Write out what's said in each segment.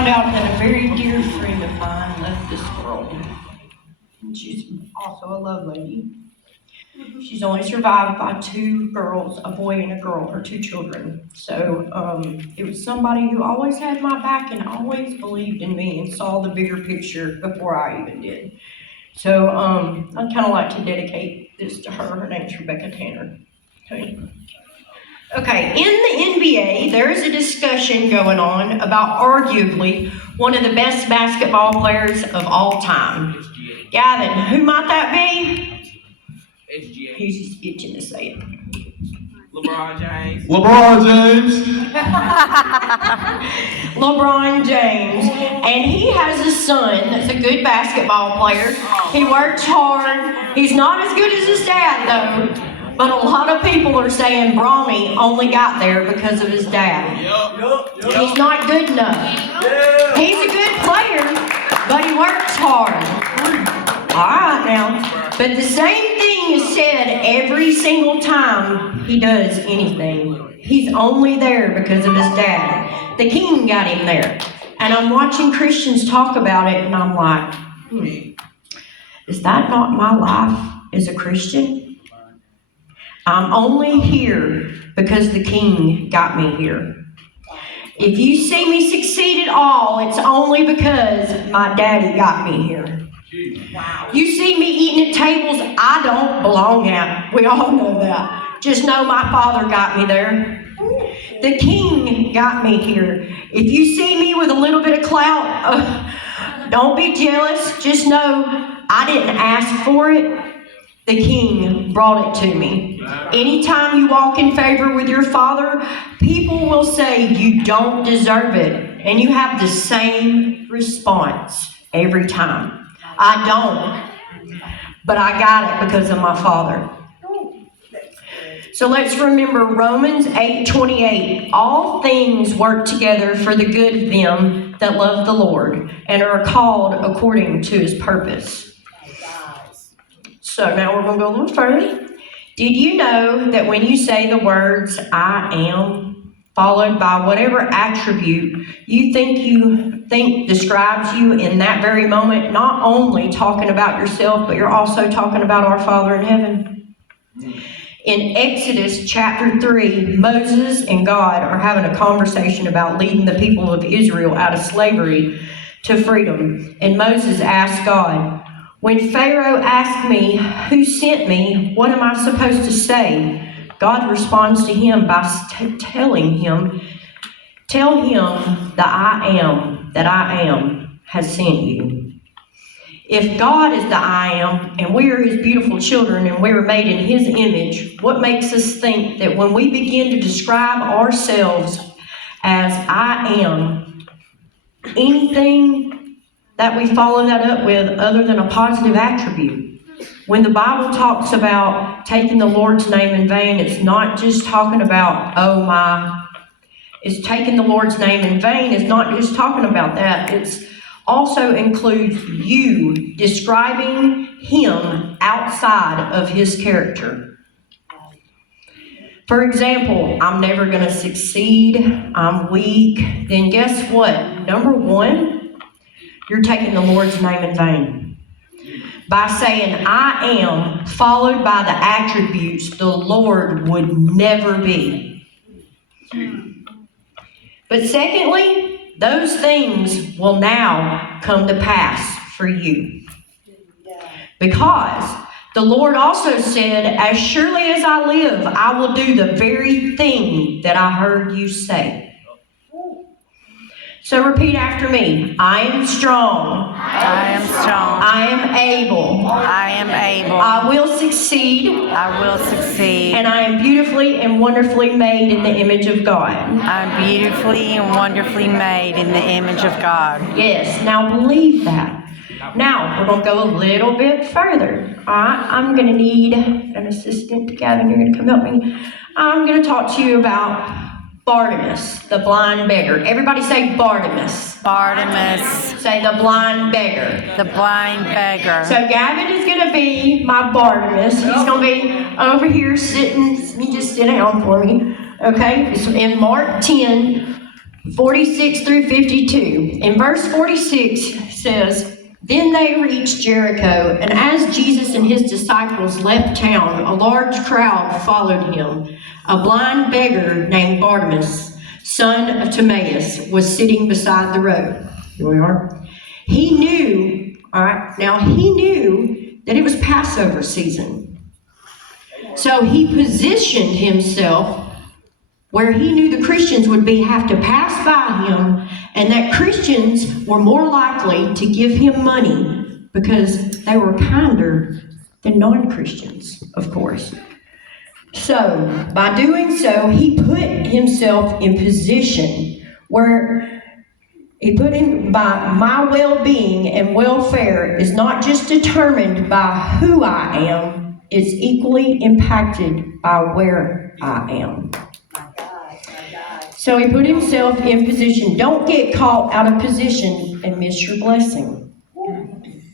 found out that a very dear friend of mine left this world. And she's also a love lady. She's only survived by 2 girls, a boy and a girl, her 2 children. So it was somebody who always had my back and always believed in me and saw the bigger picture before I even did. So I'd kind of like to dedicate this to her. Her name's Rebecca Tanner. Okay, in the NBA, there is a discussion going on about arguably one of the best basketball players of all time. Gavin, who might that be? SGA. He's just itching to say it. LeBron James. LeBron James. LeBron James. And he has a son that's a good basketball player. He works hard. He's not as good as his dad, though. But a lot of people are saying Bronny only got there because of his dad. Yep. He's not good enough. He's a good player, but he works hard. All right now. But the same thing is said every single time he does anything. He's only there because of his dad. The king got him there. And I'm watching Christians talk about it, and I'm like, is that not my life as a Christian? I'm only here because the king got me here. If you see me succeed at all, it's only because my daddy got me here. You see me eating at tables I don't belong at. We all know that. Just know my father got me there. The king got me here. If you see me with a little bit of clout, don't be jealous. Just know I didn't ask for it. The king brought it to me. Anytime you walk in favor with your father, people will say you don't deserve it. And you have the same response every time. I don't. But I got it because of my father. So let's remember Romans 8:28. All things work together for the good of them that love the Lord and are called according to his purpose. So now we're going to go a little further. Did you know that when you say the words I am, followed by whatever attribute you think describes you in that very moment, not only talking about yourself, but you're also talking about our Father in heaven? In Exodus chapter 3, Moses and God are having a conversation about leading the people of Israel out of slavery to freedom. And Moses asked God, when Pharaoh asked me, who sent me, what am I supposed to say? God responds to him by telling him, tell him that I am, has sent you. If God is the I am, and we are his beautiful children, and we are made in his image, what makes us think that when we begin to describe ourselves as I am, anything that we follow that up with other than a positive attribute? When the Bible talks about taking the Lord's name in vain, it's not just talking about, oh my. It's taking the Lord's name in vain. It's not just talking about that. It's also includes you describing him outside of his character. For example, I'm never going to succeed. I'm weak. Then guess what? Number one, you're taking the Lord's name in vain. By saying, I am, followed by the attributes the Lord would never be. But secondly, those things will now come to pass for you. Because the Lord also said, as surely as I live, I will do the very thing that I heard you say. So repeat after me. I am strong. I am strong. I am able. I am able. I will succeed. I will succeed. And I am beautifully and wonderfully made in the image of God. I'm beautifully and wonderfully made in the image of God. Yes, now believe that. Now, we're going to go a little bit further. All right, I'm going to need an assistant. Gavin, you're going to come help me. I'm going to talk to you about Bartimaeus, the blind beggar. Everybody say Bartimaeus. Bartimaeus, Say the blind beggar. the blind beggar. So Gavin is going to be my Bartimaeus. He's going to be over here sitting. You just sit down for me. Okay? It's in Mark 10, 46 through 52. In verse 46 says, "Then they reached Jericho, and as Jesus and his disciples left town, a large crowd followed him. A blind beggar named Bartimaeus, son of Timaeus, was sitting beside the road." Here we are. He knew that it was Passover season. So he positioned himself where he knew the Christians would have to pass by him, and that Christians were more likely to give him money because they were kinder than non-Christians, of course. So, by doing so, he put himself in position where by my well-being and welfare is not just determined by who I am, it's equally impacted by where I am. So he put himself in position. Don't get caught out of position and miss your blessing.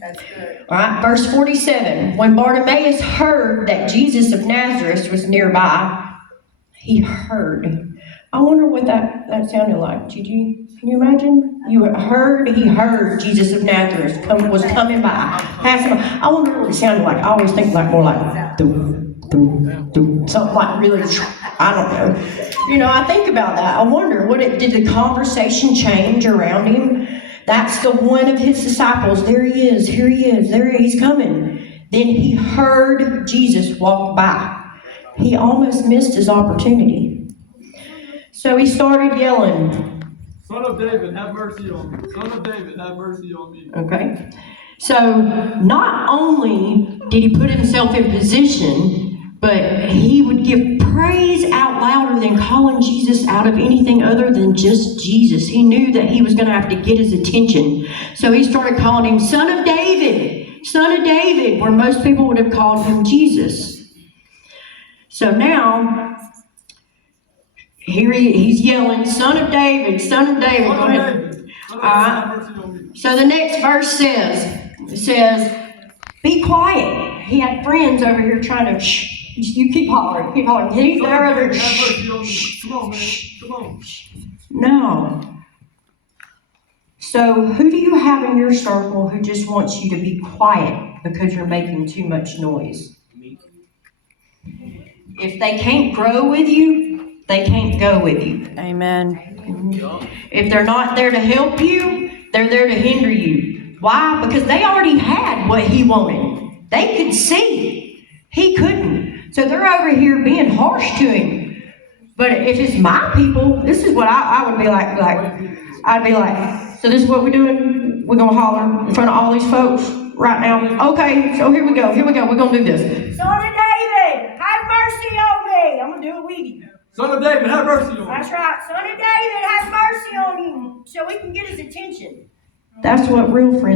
That's good. All right, verse 47. When Bartimaeus heard that Jesus of Nazareth was nearby, he heard. I wonder what that sounded like. Can you imagine? He heard Jesus of Nazareth was coming by. Passing by. I wonder what it sounded like. I always think more like doom, doom, doom. Something like really, I don't know. I think about that. I wonder, did the conversation change around him? That's the one of his disciples. There he is, here he is, he's coming. Then he heard Jesus walk by. He almost missed his opportunity. So he started yelling, "Son of David, have mercy on me. Son of David, have mercy on me." Okay. So not only did he put himself in position, but he would give praise out louder than calling Jesus out of anything other than just Jesus. He knew that he was going to have to get his attention. So he started calling him Son of David, Son of David, where most people would have called him Jesus. So now, here he's yelling, Son of David, Son of David. Go ahead. All right. So the next verse says, "Be quiet." He had friends over here trying to, shh. You keep hollering. He's there over here. Come on, man. Come on. No. So who do you have in your circle who just wants you to be quiet because you're making too much noise? If they can't grow with you, they can't go with you. Amen. If they're not there to help you, they're there to hinder you. Why? Because they already had what he wanted. They could see. He couldn't. So they're over here being harsh to him. But if it's my people, this is what I would be like. I'd be like, so this is what we're doing? We're going to holler in front of all these folks right now? Okay, so here we go. We're going to do this. Son of David, have mercy on me. I'm going to do it with you. Son of David, have mercy on me. That's right. Son of David, have mercy on him so we can get his attention. That's what real friends